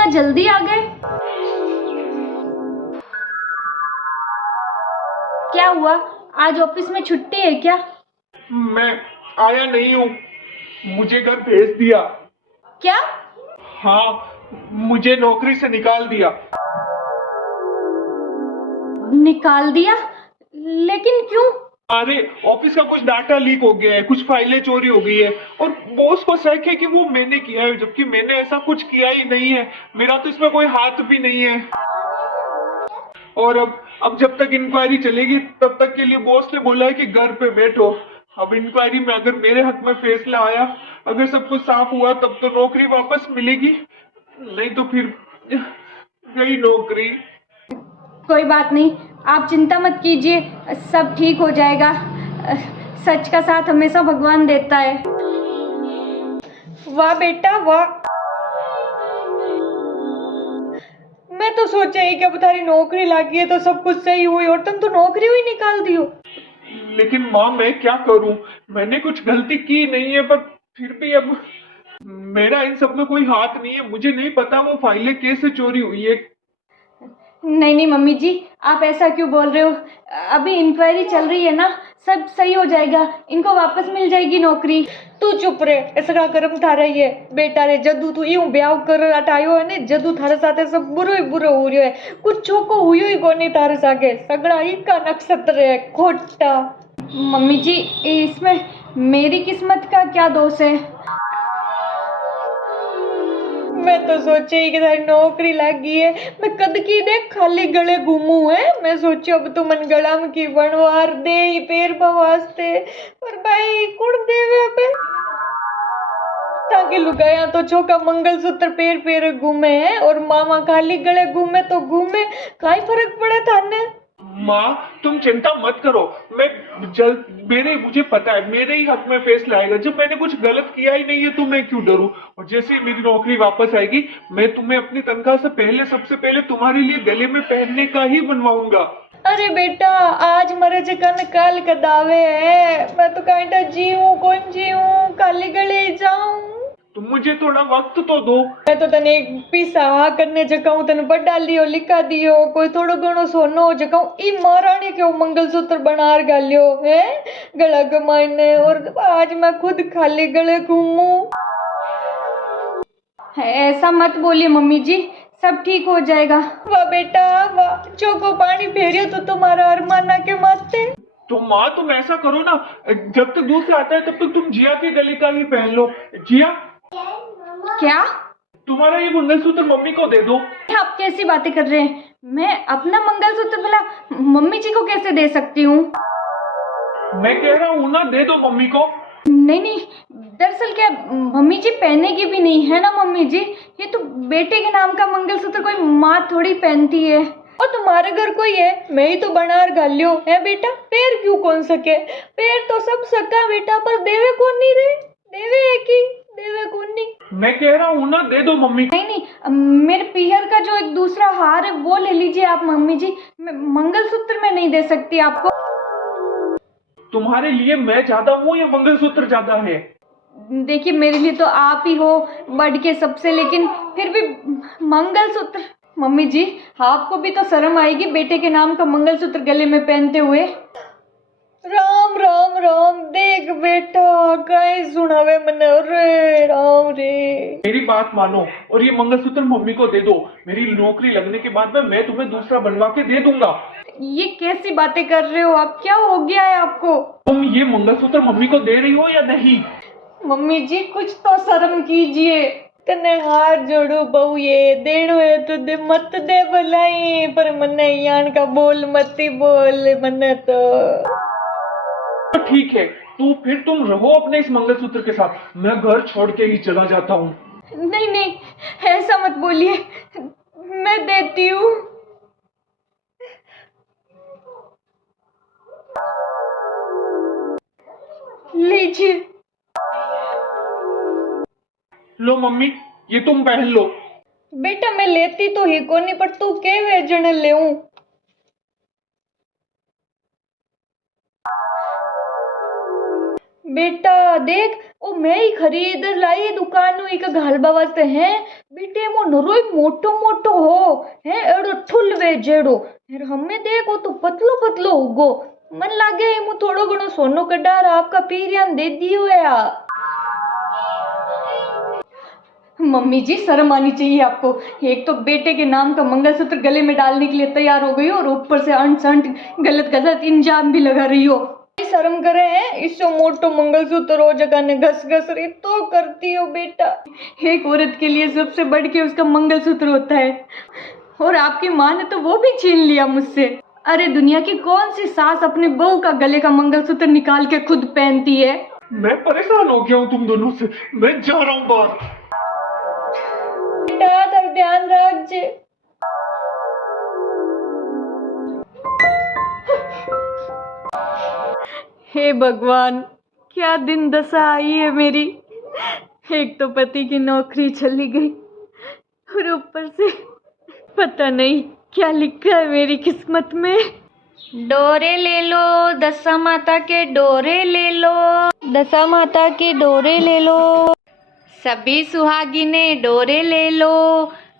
इतना जल्दी आ गए? क्या हुआ, आज ऑफिस में छुट्टी है क्या? मैं आया नहीं हूँ। मुझे घर भेज दिया। क्या? हाँ, मुझे नौकरी से निकाल दिया। निकाल दिया? लेकिन क्यों? अरे, ऑफिस का कुछ डाटा लीक हो गया है, कुछ फाइलें चोरी हो गई है और बॉस को शक है कि वो मैंने किया है, जबकि मैंने ऐसा कुछ किया ही नहीं है। मेरा तो इसमें कोई हाथ भी नहीं है। और अब जब तक इंक्वायरी चलेगी तब तक के लिए बॉस ने बोला है कि घर पे बैठो। अब इंक्वायरी में अगर मेरे हक में फैसला आया, अगर सब कुछ साफ हुआ तब तो नौकरी वापस मिलेगी, नहीं तो फिर गई नौकरी। कोई बात नहीं, आप चिंता मत कीजिए, सब ठीक हो जाएगा। सच का साथ हमेशा भगवान देता है। वाह बेटा वाह, मैं तो सोचा ही कि अब तारी नौकरी लगी है तो सब कुछ सही हुई और तुम तो नौकरी हुई निकाल दियो। लेकिन माँ, मैं क्या करूं? मैंने कुछ गलती की नहीं है, पर फिर भी अब मेरा इन सब में कोई हाथ नहीं है। मुझे नहीं पता वो फाइलें कैसे चोरी हुई है। नहीं नहीं मम्मी जी, आप ऐसा क्यों बोल रहे हो? अभी इंक्वायरी चल रही है ना, सब सही हो जाएगा, इनको वापस मिल जाएगी नौकरी। तू चुप रे, ऐसा कर्म थारा ही है बेटा रे। जदू तू यूं ब्याह कर हटायो है ने, जदू थारे साथे सब बुरो ही बुरो हो रही है। कुछ चोको हुई ही कोनी थारे सागे, सगड़ा ही का नक्षत्र है खोटा। मम्मी जी, इसमें मेरी किस्मत का क्या दोष है? मैं तो सोचे ही कि थारी नौकरी लगी है, मैं कद की देख खाली गले घूमू है। मैं सोचो अब तू मन गला में की बनवार दे ही पैर वास्ते, पर भाई कुड़ देवे पे ताकि लुगाया तो चौका मंगलसूत्र पैर पैर घूमे है और मामा खाली गले घूमे तो घूमे, काई फर्क पड़े थाने। माँ, तुम चिंता मत करो। मैं जल्द मुझे पता है मेरे ही हक में फैसला आएगा। जब मैंने कुछ गलत किया ही नहीं है तो मैं क्यों डरूं? और जैसे ही मेरी नौकरी वापस आएगी, मैं तुम्हें अपनी तनख्वाह से पहले, सबसे पहले तुम्हारे लिए गले में पहनने का ही बनवाऊंगा। अरे बेटा, आज मरे जकन कल कदावे है। मैं तो कांटा जीऊं कौन जीऊं, खाली गले ही जाऊं। तुम मुझे थोड़ा वक्त तो दो। मैं तो तने एक पीसा करने जकाऊं, तने बड़ा लियो लिखा दियो, कोई थोड़ो घणो सोनो जकाऊं ई महारानी क्यों मंगलसूत्र बनार गालियो है गला गमाने, और आज मैं खुद खाली गले घूमूं। ऐसा मत बोलिए मम्मी जी, सब ठीक हो जाएगा। वाह बेटा वाह, चोको पानी फेरियो तो तुम्हारा अरमाना के माथे। तो माँ, तुम ऐसा करो ना, जब तक दूसरा आता है तब तक तुम जिया के गले का ही पहन लो। जिया, क्या? तुम्हारा ये मंगलसूत्र मम्मी को दे दो। आप कैसी बातें कर रहे हैं? मैं अपना मंगलसूत्र भला मम्मी जी को कैसे दे सकती हूँ? मैं कह रहा हूँ ना, दे दो मम्मी को। नहीं नहीं, दरअसल क्या, मम्मी जी पहनेगी भी नहीं है ना मम्मी जी। ये तो बेटे के नाम का मंगलसूत्र कोई माँ थोड़ी पहनती है। और तुम्हारे घर कोई है, मैं ही तो बनार गालियो है बेटा। पैर क्यों कौन सके, पैर तो सब सका बेटा, पर देवे कौन नहीं रे, देवे है कि देवे कौन नहीं। मैं कह रहा हूँ ना, दे दो मम्मी को। नहीं नहीं, मेरे पीहर का जो एक दूसरा हार है वो ले लीजिए आप मम्मी जी। मंगलसूत्र में नहीं दे सकती आपको। तुम्हारे लिए मैं ज्यादा हूँ या मंगलसूत्र ज्यादा है? देखिए, मेरे लिए तो आप ही हो बढ़ के सबसे, लेकिन फिर भी मंगलसूत्र। मम्मी जी, आपको भी तो शर्म आएगी बेटे के नाम का मंगलसूत्र गले में पहनते हुए। राम राम राम, देख बेटा कहीं सुनावे मने रे राम रे। मेरी बात मानो और ये मंगलसूत्र मम्मी को दे दो। मेरी नौकरी लगने के बाद में मैं तुम्हें दूसरा बनवा के दे दूंगा। ये कैसी बातें कर रहे हो आप? क्या हो गया है आपको? तुम ये मंगलसूत्र मम्मी को दे रही हो या नहीं? मम्मी जी, कुछ तो शर्म कीजिए। तने हाथ जोड़ू बहु, ये देनो है तो दे, मत दे भलाई, पर मने यान का बोल मती बोल मने तो ठीक है, तो फिर तुम रहो अपने इस मंगलसूत्र के साथ। मैं घर छोड़ के ही चला जाता हूँ। नहीं नहीं, ऐसा मत बोलिए, मैं देती हूँ। लीजिए। लो मम्मी, ये तुम पहन लो। बेटा मैं लेती तो ही कोनी, पर तू के वेजन लेऊं। बेटा देख ओ मैं ही खरीद लाई दुकान एक घालबा वास्ते हैं बेटे मो नरोई मोटो मोटो हो है एड़ो ठुल वे जेड़ो फिर हमें देखो तो पतलो पतलो होगो मन लागे मु थोड़ो घणो सोनो कडार आपका पीरियान दे दियो है मम्मी जी शर्म आनी चाहिए आपको। एक तो बेटे के नाम का मंगलसूत्र गले में डालने के लिए तैयार हो गई हो और ऊपर से अंट संट गलत गलत इंजाम भी लगा रही हो। शर्म करे हैं इससे मोटो मंगलसूत्र हो जगह ने घस घस रही तो करती हो बेटा। एक औरत के लिए सबसे बढ़ के उसका मंगलसूत्र होता है और आपकी माँ ने तो वो भी छीन लिया मुझसे। अरे दुनिया की कौन सी सास अपने बहू का गले का मंगलसूत्र निकाल के खुद पहनती है। मैं परेशान हो गया हूँ तुम दोनों से, मैं जा रहा हूँ बाहर। बेटा तर ध्यान रख जे। हे भगवान क्या दिन दशा आई है मेरी। एक तो पति की नौकरी चली गई और ऊपर से पता नहीं क्या लिखा है मेरी किस्मत में। डोरे ले लो दशा माता के डोरे ले लो दशा माता के डोरे ले लो सभी सुहागिने डोरे ले लो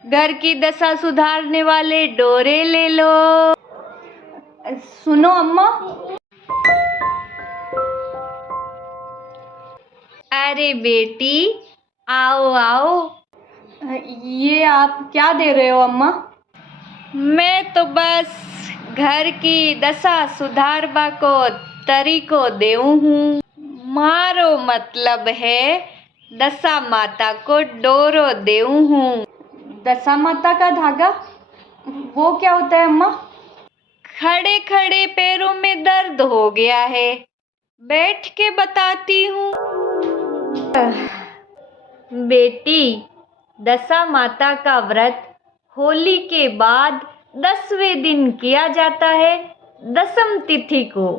घर की दशा सुधारने वाले डोरे ले लो। सुनो अम्मा। अरे बेटी आओ आओ। ये आप क्या दे रहे हो अम्मा। मैं तो बस घर की दशा सुधारबा को तरीको देऊ हूँ। मारो मतलब है दशा माता को डोरो देऊ हूँ। दशा माता का धागा वो क्या होता है अम्मा। खड़े खड़े पैरों में दर्द हो गया है बैठ के बताती हूँ। बेटी दशा माता का व्रत होली के बाद 10वें दिन किया जाता है दशम तिथि को।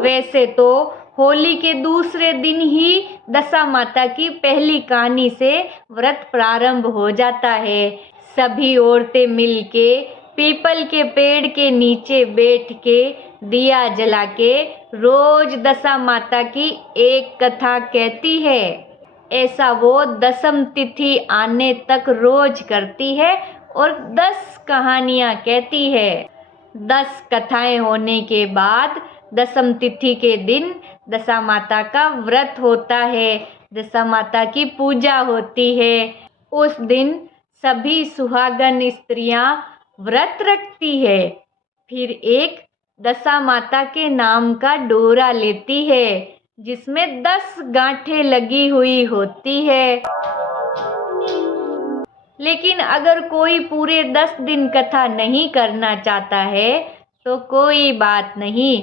वैसे तो होली के दूसरे दिन ही दशा माता की पहली कहानी से व्रत प्रारंभ हो जाता है। सभी औरतें मिलके पीपल के पेड़ के नीचे बैठ के दिया जला के रोज दशा माता की एक कथा कहती है। ऐसा वो दशम तिथि आने तक रोज करती है और 10 कहानियाँ कहती है। 10 कथाएं होने के बाद दशम तिथि के दिन दशा माता का व्रत होता है। दशा माता की पूजा होती है। उस दिन सभी सुहागन स्त्रियां व्रत रखती है। फिर एक दशा माता के नाम का डोरा लेती है जिसमें 10 गांठें लगी हुई होती है। लेकिन अगर कोई पूरे 10 दिन कथा नहीं करना चाहता है तो कोई बात नहीं,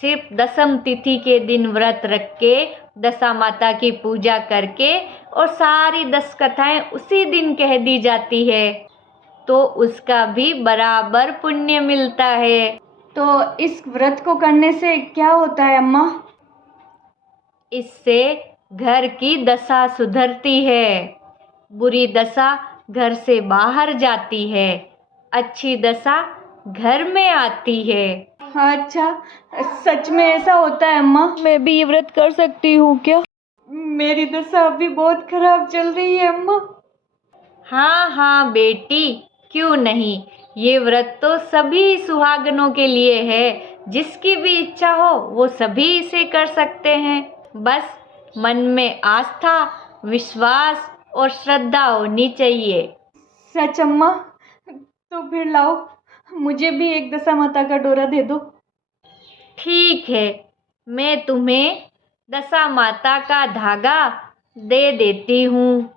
सिर्फ दशम तिथि के दिन व्रत रख के दशा माता की पूजा करके और सारी 10 कथाएं उसी दिन कह दी जाती है तो उसका भी बराबर पुण्य मिलता है। तो इस व्रत को करने से क्या होता है अम्मा। इससे घर की दशा सुधरती है, बुरी दशा घर से बाहर जाती है, अच्छी दशा घर में आती है। अच्छा सच में ऐसा होता है अम्मा। मैं भी ये व्रत कर सकती हूँ क्या। मेरी दशा अभी बहुत खराब चल रही है अम्मा। हाँ हाँ बेटी क्यों नहीं, ये व्रत तो सभी सुहागनों के लिए है। जिसकी भी इच्छा हो वो सभी इसे कर सकते हैं। बस मन में आस्था विश्वास और श्रद्धा होनी चाहिए। सच अम्मा। तो फिर लाओ मुझे भी एक दशा माता का डोरा दे दो। ठीक है मैं तुम्हें दशा माता का धागा दे देती हूँ।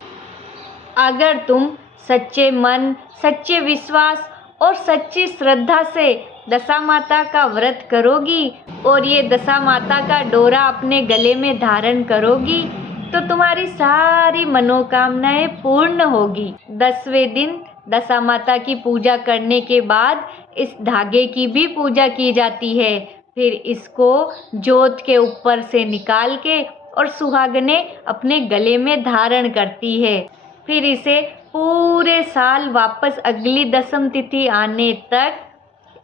अगर तुम सच्चे मन सच्चे विश्वास और सच्ची श्रद्धा से दशा माता का व्रत करोगी और ये दशा माता का डोरा अपने गले में धारण करोगी तो तुम्हारी सारी मनोकामनाएं पूर्ण होगी। 10वें दिन दशा माता की पूजा करने के बाद इस धागे की भी पूजा की जाती है। फिर इसको जोत के ऊपर से निकाल के और सुहागने अपने गले में धारण करती है। फिर इसे पूरे साल वापस अगली दशम तिथि आने तक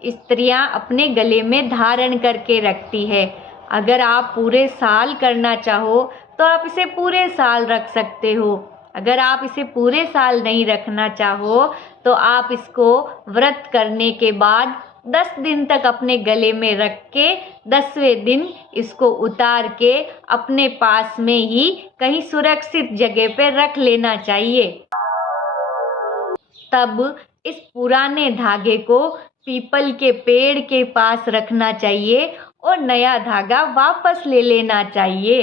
स्त्रियां अपने गले में धारण करके रखती है। अगर आप पूरे साल करना चाहो तो आप इसे पूरे साल रख सकते हो। अगर आप इसे पूरे साल नहीं रखना चाहो तो आप इसको व्रत करने के बाद 10 दिन तक अपने गले में रख के 10वें दिन इसको उतार के अपने पास में ही कहीं सुरक्षित जगह पे रख लेना चाहिए। तब इस पुराने धागे को पीपल के पेड़ के पास रखना चाहिए और नया धागा वापस ले लेना चाहिए।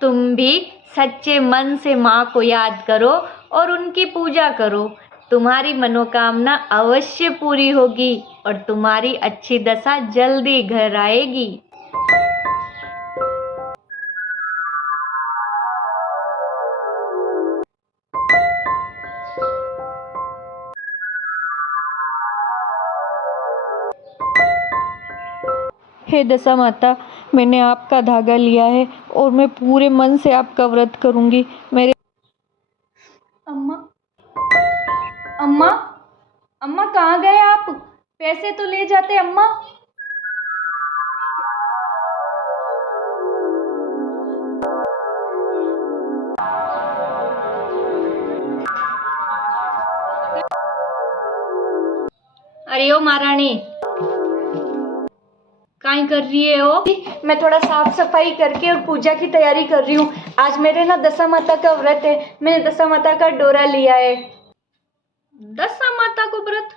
तुम भी सच्चे मन से माँ को याद करो और उनकी पूजा करो। तुम्हारी मनोकामना अवश्य पूरी होगी और तुम्हारी अच्छी दशा जल्दी घर आएगी। हे दशा माता, मैंने आपका धागा लिया है और मैं पूरे मन से आपका व्रत करूंगी। मेरे अम्मा, अम्मा, अम्मा कहाँ गए आप? पैसे तो ले जाते अम्मा। अरे ओ महारानी, काई कर रही है हो? मैं थोड़ा साफ सफाई करके और पूजा की तैयारी कर रही हूँ। आज मेरे ना दशा माता का व्रत है। मैंने दशा माता का डोरा लिया है। दशा माता को व्रत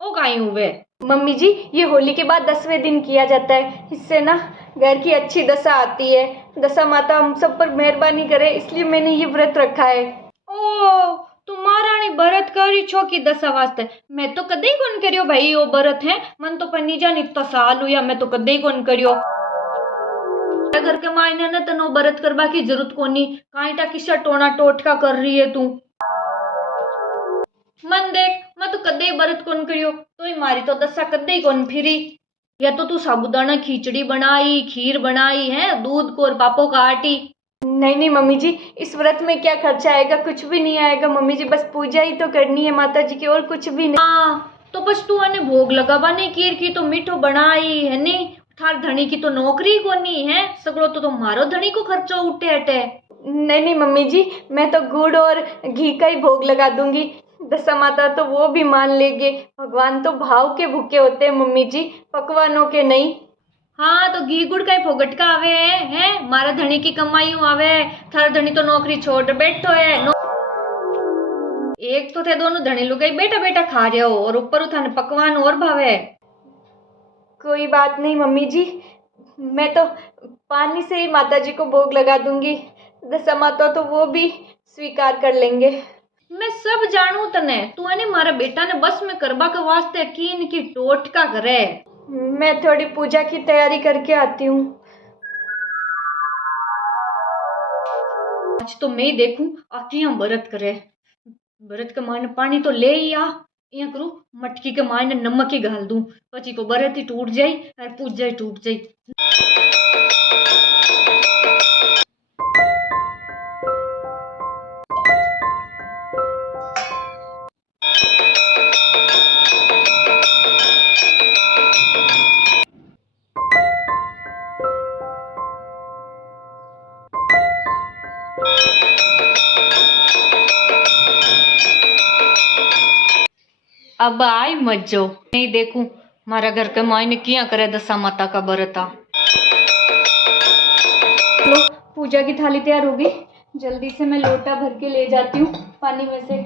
ओ काई हुए? मम्मी जी, ये होली के बाद 10वें दिन किया जाता है। इससे ना घर की अच्छी दशा आती है। दशा माता हम सब पर मेहरबानी करे, इसलिए मैंने ये व्रत रखा है। ओ तुम महारानी व्रत करी छो की दशा वास्ते? मैं तो कदे कौन करियो भाई ओ व्रत है। मन तो पन्नी जान इतना साल हुआ, मैं तो कदे कौन करियो। घर के मायने ने तनो व्रत करवा की जरूरत कोनी। काईटा किस्सा टोना टोटका कर रही है तू। मन देख, मैं तो कदे व्रत कौन करियो, तो ही मारी तो दशा कदे कौन फिरी। या तो तू साबुदाना खिचड़ी बनाई, खीर बनाई है, दूध को और पापो का आटी। नहीं मम्मी जी, इस व्रत में क्या खर्चा आएगा? कुछ भी नहीं आएगा मम्मी जी, बस पूजा ही तो करनी है माता जी की, और कुछ भी नहीं। हाँ तो बस तू अने भोग लगावाने खीर की तो मीठो बनाई है नी। थार धनी की तो नौकरी कोनी है, सगलो तो मारो धनी को खर्चो उठे हटे। नहीं मम्मी जी, मैं तो गुड़ और घी का ही भोग लगा दूंगी। दशा माता तो वो भी मान लेंगे। भगवान तो भाव के भूखे होते हैं मम्मी जी, पकवानों के नहीं। हाँ तो घी गुड़ का ही फोगट का आवे है मारा धनी की कमाई आवे। थारा धनी तो नौकरी छोड़ बैठो है। एक तो थे दोनों धनी लुगाई बेटा बेटा खा रहे हो और ऊपर थाने पकवान और भावे। कोई बात नहीं मम्मी जी, मैं तो पानी से ही माता जी को भोग लगा दूंगी। दशा माता तो वो भी स्वीकार कर लेंगे। मैं सब जानू तने, तू ने मारा बेटा ने बस में करबा के वास्ते कीन की टोटका करे। मैं थोड़ी पूजा की तैयारी करके आती हूँ। आज तो मैं ही देखूं आखिर यहाँ व्रत करे। व्रत के मायने पानी तो ले ही आ, यहाँ करूँ मटकी के मायने नमक ही घाल दूं, पची को व्रत ही टूट जाई और पूजा ही टूट जाई। अब आई मज्जो नहीं देखूं मारा घर के मायने किया करे दशा माता का व्रत। लो, पूजा की थाली तैयार होगी। जल्दी से मैं लोटा भर के ले जाती हूँ पानी में से।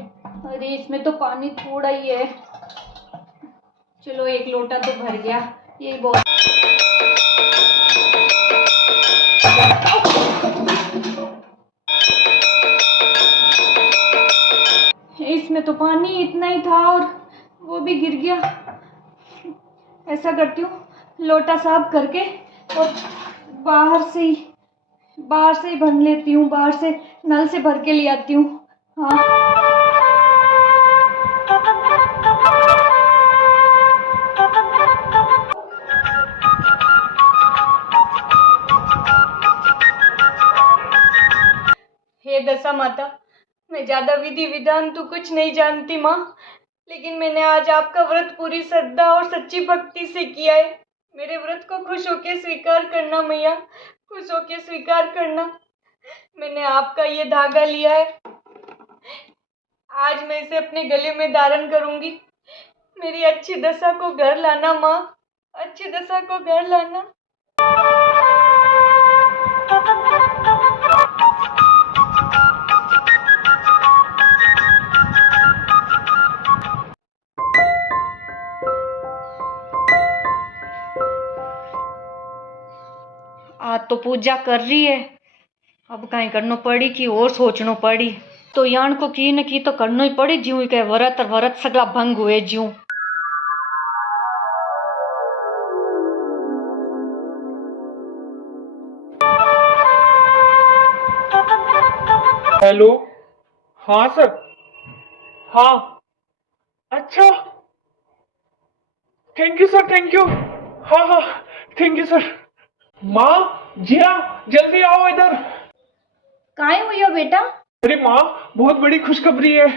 अरे इसमें तो पानी थोड़ा ही है। चलो एक लोटा तो भर गया, यही बहुत। इसमें तो पानी इतना ही था और वो भी गिर गया। ऐसा करती हूँ, लोटा साफ करके और बाहर से ही भर लेती हूँ। बाहर से नल से भर के ले आती हूँ। हाँ हे दशा माता, मैं ज्यादा विधि विधान तो कुछ नहीं जानती माँ, लेकिन मैंने आज आपका व्रत पूरी श्रद्धा और सच्ची भक्ति से किया है। मेरे व्रत को खुश होके स्वीकार करना मैया, खुश होके स्वीकार करना। मैंने आपका ये धागा लिया है, आज मैं इसे अपने गले में धारण करूंगी। मेरी अच्छी दशा को घर लाना माँ, अच्छी दशा को घर लाना। आज तो पूजा कर रही है, अब कहीं करनो पड़ी कि और सोचनो पड़ी। तो यान को की न की तो करनो ही पड़ी, ज्यों के व्रत और व्रत सगला भंग हुए ज्यों। हेलो। हाँ सर। हाँ। अच्छा, thank you sir, thank you. हाँ हाँ, थैंक यू सर। माँ, जिया, जल्दी आओ इधर। काहे हुई हो बेटा? अरे माँ, बहुत बड़ी खुशखबरी है।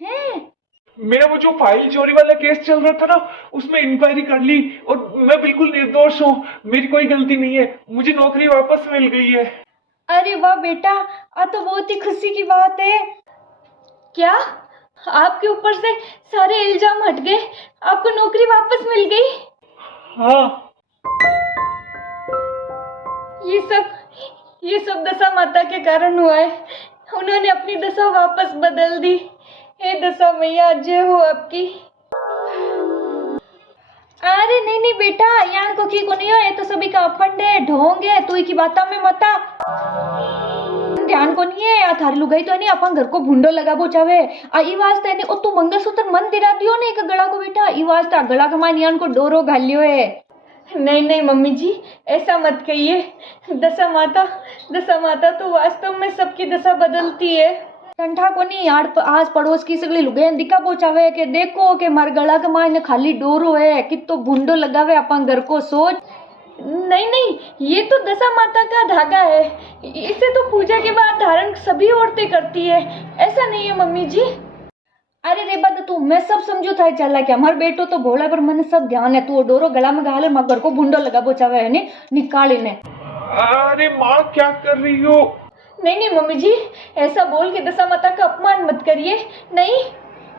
हैं? मेरा वो जो फाइल चोरी वाला केस चल रहा था ना, उसमें इंक्वायरी कर ली और मैं बिल्कुल निर्दोष हूँ। मेरी कोई गलती नहीं है, मुझे नौकरी वापस मिल गई है। अरे वाह बेटा, आ तो बहुत ही खुशी की बात है। क्या आपके ऊपर से सारे इल्जाम हट गए, आपको नौकरी वापस मिल गई? हाँ। ये सब दशा माता के कारण हुआ है। उन्होंने अपनी दशा वापस बदल दी। हे दशा मैया, जय हो आपकी। अरे नहीं नहीं बेटा, यान को की को नहीं हो, ये तो सभी का अफंड है, ढोंग है, तू की बाता में मता ध्यान को नहीं है। या थारी लुगाई तो नहीं अपन घर को भूंडो लगाबो चावे। आ ई वास्ते नहीं, ओ तू मंगलसूत्र मन दिरा दियो ने एक गला को बेटा, ई वास्ते गला के मान यान को डोरो घालियो है। नहीं नहीं मम्मी जी, ऐसा मत कहिए। दशा माता तो वास्तव में सबकी दशा बदलती है। ठंडा को नहीं यार, आस पड़ोस की सगली लुगाई दिखा पोचावे के देखो के मार गला के मान खाली डोरो है, कितो भूंडो लगावे अपन घर को सोच। नहीं नहीं, ये तो दशा माता का धागा है, इसे तो पूजा के बाद धारण सभी औरतें करती है, ऐसा नहीं है मम्मी जी। अरे रे बात तू, मैं सब समझू था चला क्या, हमारे बेटो तो भोला पर मैंने सब ध्यान है। तू डोरो गला में गाले मार घर को भूंडो लगा बोचावे है ने निकाले ने। अरे माँ, क्या कर रही हो? नहीं नहीं मम्मी जी, ऐसा बोल के दशा माता का अपमान मत करिए। नहीं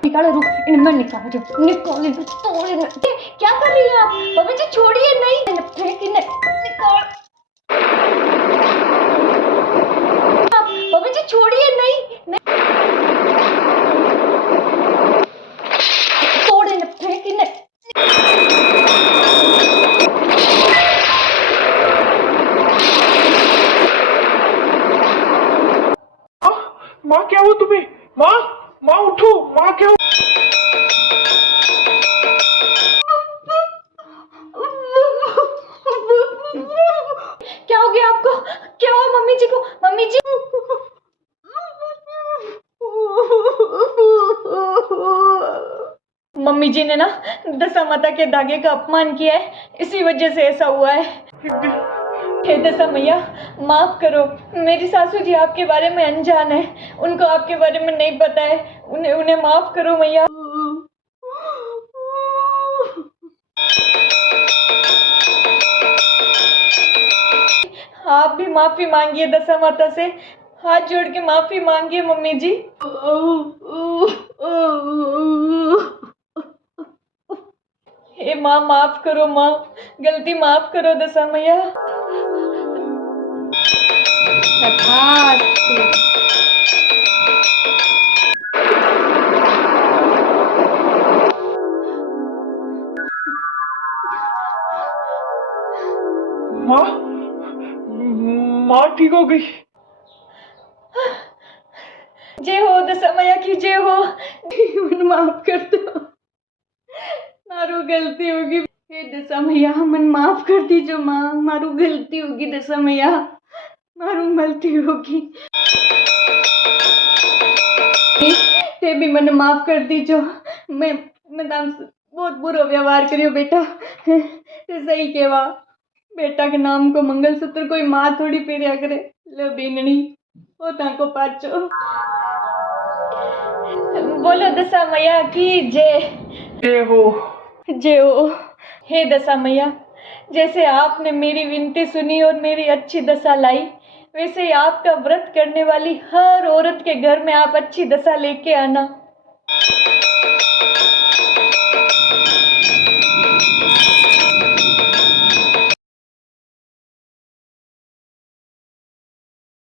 निकालो, रुक इनमें निकालो, निकालो तोड़े। क्या कर रही है आप मम्मी जी? छोड़िए, नहीं फेंक इन्हें, निकाल। मम्मी जी छोड़िए, नहीं तोड़े न फेंक इन्हें। माँ, क्या हुआ तुम्हें? माँ, माँ उठो, माँ क्या हुआ? क्या हो गया आपको? क्या हुआ मम्मी जी को? मम्मी जी मम्मी जी ने ना दशा माता के धागे का अपमान किया है, इसी वजह से ऐसा हुआ है। हे दशा मैया, माफ करो, मेरी सासू जी आपके बारे में अनजान है, उनको आपके बारे में नहीं पता है, उन्हें माफ करो मैया। आप भी माफी मांगिए दशा माता से, हाथ जोड़ के माफी मांगिए मम्मी जी। हे माँ, माफ करो माँ, गलती माफ करो दशा मैया। तथास्तु। माँ, माँ ठीक हो गई? जय हो दशा मैया की, जय हो। मन माफ कर दो, मारू गलती होगी। हे दशा मैया, मन माफ कर दीजो माँ, मारू गलती होगी दशा मैया, मारू गलती होगी। ते भी मन माफ कर दीजो, मैं तुमसे बहुत बुरा व्यवहार करियो बेटा। ते सही केवा, बेटा के नाम को मंगलसूत्र कोई माँ थोड़ी पहरिया करे। लो बीननी, ओ ताको पाचो। बोलो दशा मैया की जय। जय हो। जय हो। हे दशा मैया, जैसे आपने मेरी विनती सुनी और मेरी अच्छी दशा लाई, वैसे ही आपका व्रत करने वाली हर औरत के घर में आप अच्छी दशा लेके आना।